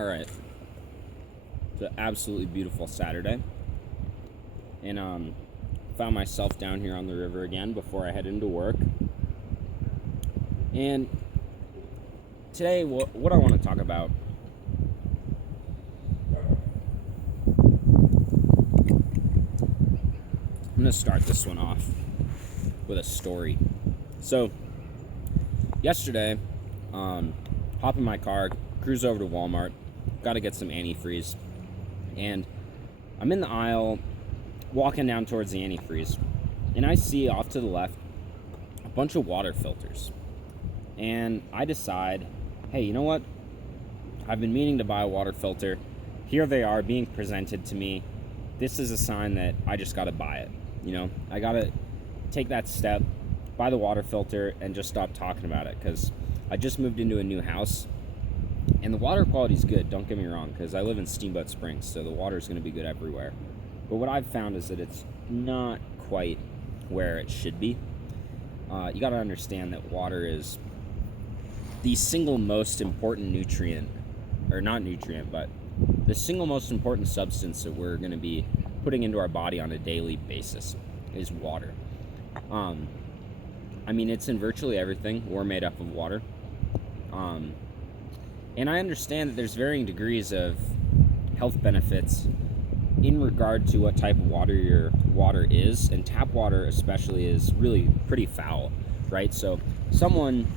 All right. It's an absolutely beautiful Saturday. And found myself down here on the river again before I head into work. And today, what I want to talk about I'm going to start this one off with a story. So, yesterday, hop in my car, cruise over to Walmart, got to get some antifreeze, and I'm in the aisle walking down towards the antifreeze, and I see off to the left a bunch of water filters, and I decide, hey, you know what? I've been meaning to buy a water filter. Here they are being presented to me. This is a sign that I just got to buy it. I got to take that step, buy the water filter, and just stop talking about it, because I just moved into a new house, and the water quality is good, don't get me wrong, because I live in Steamboat Springs, so the water is going to be good everywhere. But what I've found is that it's not quite where it should be. You got to understand that water is the single most important nutrient, or not nutrient, but the single most important substance that we're going to be putting into our body on a daily basis is water. It's in virtually everything. We're made up of water. And I understand that there's varying degrees of health benefits in regard to what type of water your water is, and tap water especially is really pretty foul, right? So someone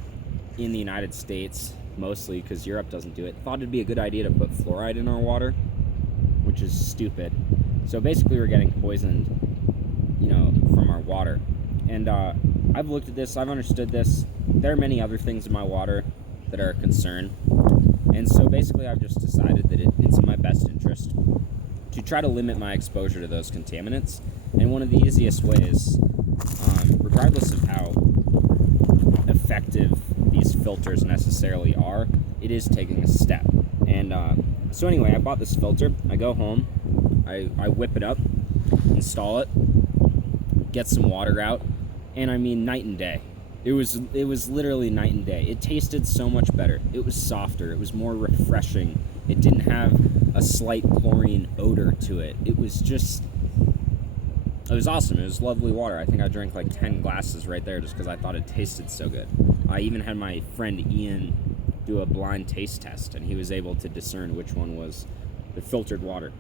in the United States, mostly because Europe doesn't do it, thought it'd be a good idea to put fluoride in our water, which is stupid. So basically we're getting poisoned, from our water. And I've looked at this, I've understood this. There are many other things in my water that are a concern. And so basically I've just decided that it's in my best interest to try to limit my exposure to those contaminants. And one of the easiest ways, regardless of how effective these filters necessarily are, it is taking a step. And so anyway, I bought this filter. I go home, I whip it up, install it, get some water out, and night and day. It was literally night and day. It tasted so much better. It was softer. It was more refreshing. It didn't have a slight chlorine odor to it. It was awesome. It was lovely water. I think I drank like 10 glasses right there just because I thought it tasted so good. I even had my friend Ian do a blind taste test, and he was able to discern which one was the filtered water.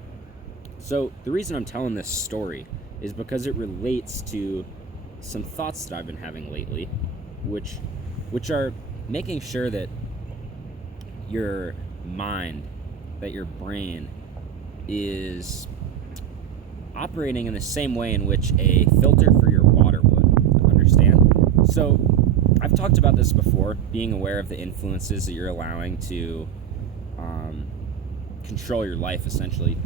So the reason I'm telling this story is because it relates to some thoughts that I've been having lately, which are making sure that your mind, that your brain is operating in the same way in which a filter for your water would. Understand? So I've talked about this before, being aware of the influences that you're allowing to control your life, essentially.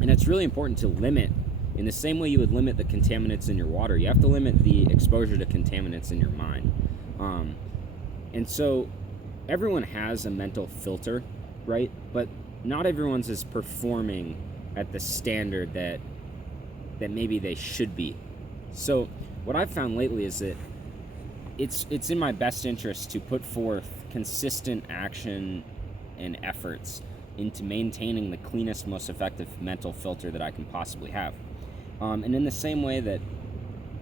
And it's really important to limit, in the same way you would limit the contaminants in your water, you have to limit the exposure to contaminants in your mind. And so everyone has a mental filter, right? But not everyone's is performing at the standard that maybe they should be. So what I've found lately is that it's in my best interest to put forth consistent action and efforts into maintaining the cleanest, most effective mental filter that I can possibly have. And in the same way that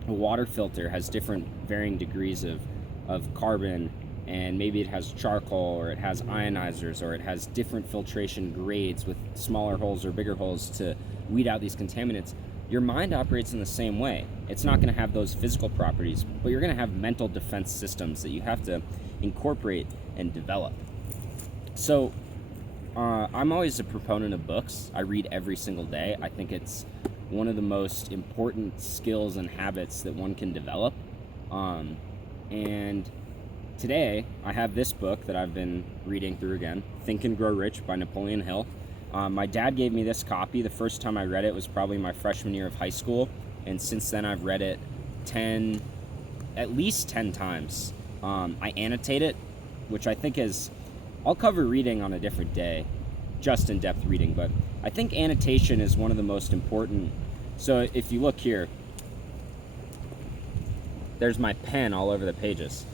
a water filter has different varying degrees of carbon, and maybe it has charcoal, or it has ionizers, or it has different filtration grades with smaller holes or bigger holes to weed out these contaminants, your mind operates in the same way. It's not going to have those physical properties, but you're going to have mental defense systems that you have to incorporate and develop. So I'm always a proponent of books. I read every single day. I think it's one of the most important skills and habits that one can develop. And today I have this book that I've been reading through again, Think and Grow Rich by Napoleon Hill. My dad gave me this copy. The first time I read it was probably my freshman year of high school, and since then I've read it at least 10 times. I annotate it, which I think I'll cover reading on a different day, just in-depth reading, but I think annotation is one of the most important. So if you look here, there's my pen all over the pages.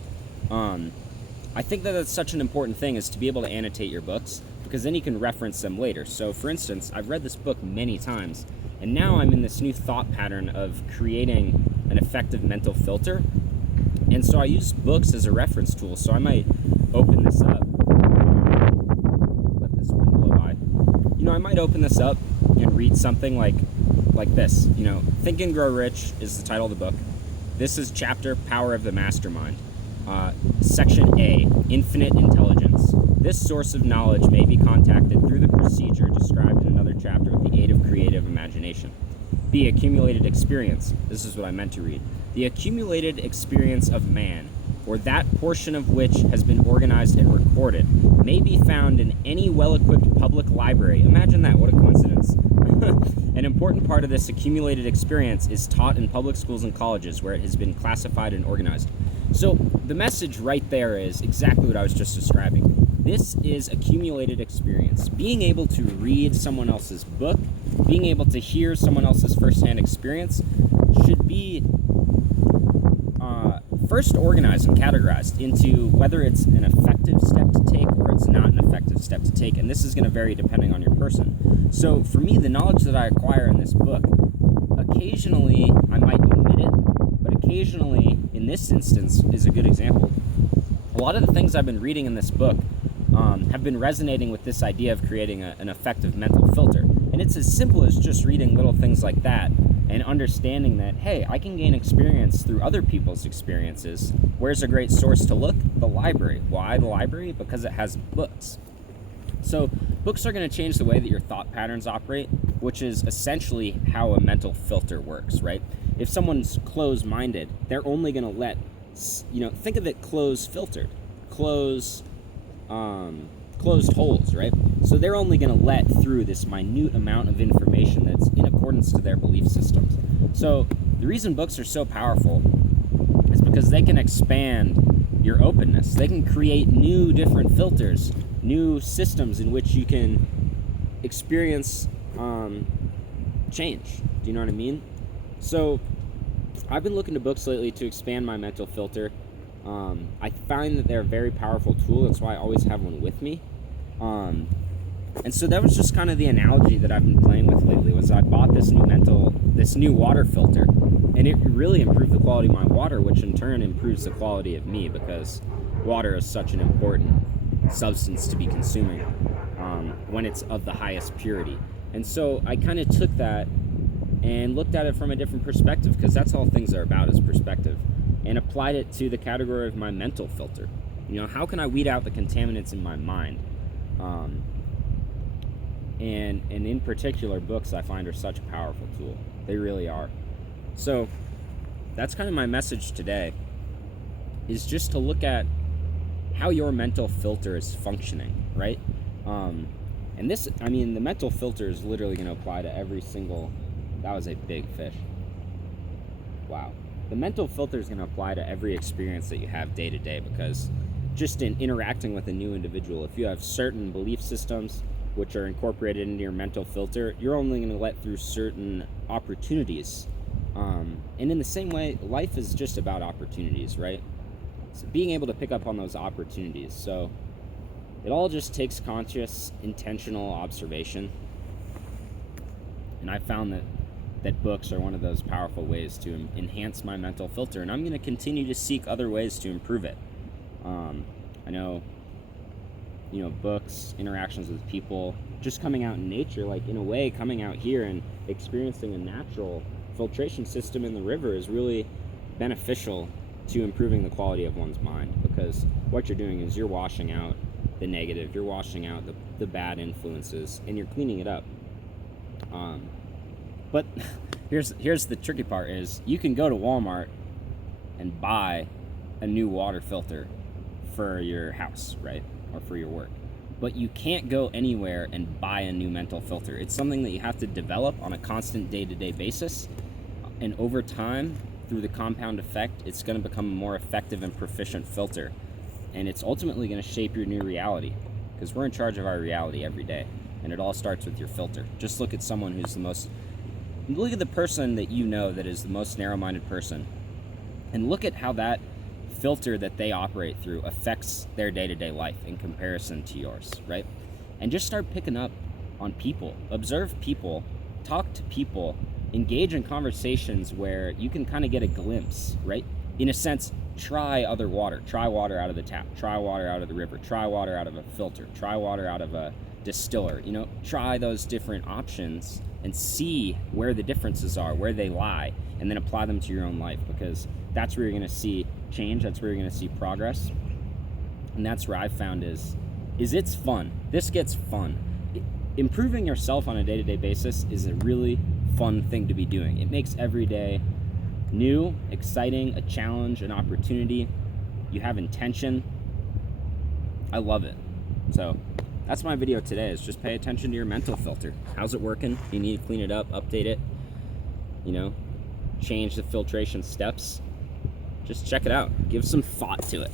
I think that that's such an important thing, is to be able to annotate your books. because then you can reference them later. So for instance, I've read this book many times, and now I'm in this new thought pattern of creating an effective mental filter. And so I use books as a reference tool. So I might open this up, let this wind blow by. I might open this up and read something like this. Think and Grow Rich is the title of the book. This is chapter Power of the Mastermind. Section A, Infinite Intelligence. This source of knowledge may be contacted through the procedure described in another chapter with the aid of creative imagination. B, Accumulated Experience. This is what I meant to read. The accumulated experience of man, or that portion of which has been organized and recorded, may be found in any well-equipped public library. Imagine that, what a coincidence. An important part of this accumulated experience is taught in public schools and colleges where it has been classified and organized. So the message right there is exactly what I was just describing. This is accumulated experience. Being able to read someone else's book, being able to hear someone else's firsthand experience should be first organized and categorized into whether it's an effective step to take or it's not an effective step to take, and this is going to vary depending on your person. So for me, the knowledge that I acquire in this book, occasionally I might omit it, but occasionally, in this instance, is a good example. A lot of the things I've been reading in this book have been resonating with this idea of creating an effective mental filter. And it's as simple as just reading little things like that and understanding that, hey, I can gain experience through other people's experiences. Where's a great source to look? The library. Why the library? Because it has books. So books are going to change the way that your thought patterns operate, which is essentially how a mental filter works, right? If someone's closed-minded, they're only going to let, think of it closed-filtered, closed holes, right? So they're only going to let through this minute amount of information that's in accordance to their belief systems. So the reason books are so powerful is because they can expand your openness. They can create new different filters, new systems in which you can experience change. Do you know what I mean? So I've been looking to books lately to expand my mental filter. I find that they're a very powerful tool. That's why I always have one with me. And so that was just kind of the analogy that I've been playing with lately. Was I bought this new water filter, and it really improved the quality of my water, which in turn improves the quality of me, because water is such an important substance to be consuming when it's of the highest purity. And so I kind of took that and looked at it from a different perspective, because that's all things are about, is perspective, and applied it to the category of my mental filter. How can I weed out the contaminants in my mind? And in particular, books I find are such a powerful tool. They really are. So that's kind of my message today, is just to look at how your mental filter is functioning, right? And the mental filter is literally going to apply to every single... That was a big fish. Wow. The mental filter is going to apply to every experience that you have day to day, because just in interacting with a new individual, if you have certain belief systems which are incorporated into your mental filter, you're only going to let through certain opportunities. And in the same way, life is just about opportunities, right? So being able to pick up on those opportunities. So it all just takes conscious, intentional observation. And I found that books are one of those powerful ways to enhance my mental filter, and I'm going to continue to seek other ways to improve it. I know, books, interactions with people, just coming out in nature, like in a way, coming out here and experiencing a natural filtration system in the river is really beneficial to improving the quality of one's mind, because what you're doing is you're washing out the negative, you're washing out the bad influences, and you're cleaning it up. But here's the tricky part, is you can go to Walmart and buy a new water filter for your house, right? Or for your work. But you can't go anywhere and buy a new mental filter. It's something that you have to develop on a constant day-to-day basis. And over time, through the compound effect, it's going to become a more effective and proficient filter. And it's ultimately going to shape your new reality, because we're in charge of our reality every day. And it all starts with your filter. Just look at someone who's look at the person that you know that is the most narrow-minded person, and look at how that filter that they operate through affects their day-to-day life in comparison to yours, right? and just start picking up on people. Observe people, talk to people, engage in conversations where you can kind of get a glimpse, right? In a sense, try other water. Try water out of the tap. Try water out of the river. Try water out of a filter. Try water out of a distiller. You know, try those different options and see where the differences are, where they lie, and then apply them to your own life, because that's where you're going to see change. That's where you're going to see progress. And that's where I've found is it's fun. This gets fun. Improving yourself on a day-to-day basis is a really fun thing to be doing. It makes every day new, exciting, a challenge, an opportunity. You have intention. I love it. So that's my video today, is just pay attention to your mental filter. How's it working? You need to clean it up, update it, you know, change the filtration steps. Just check it out. Give some thought to it.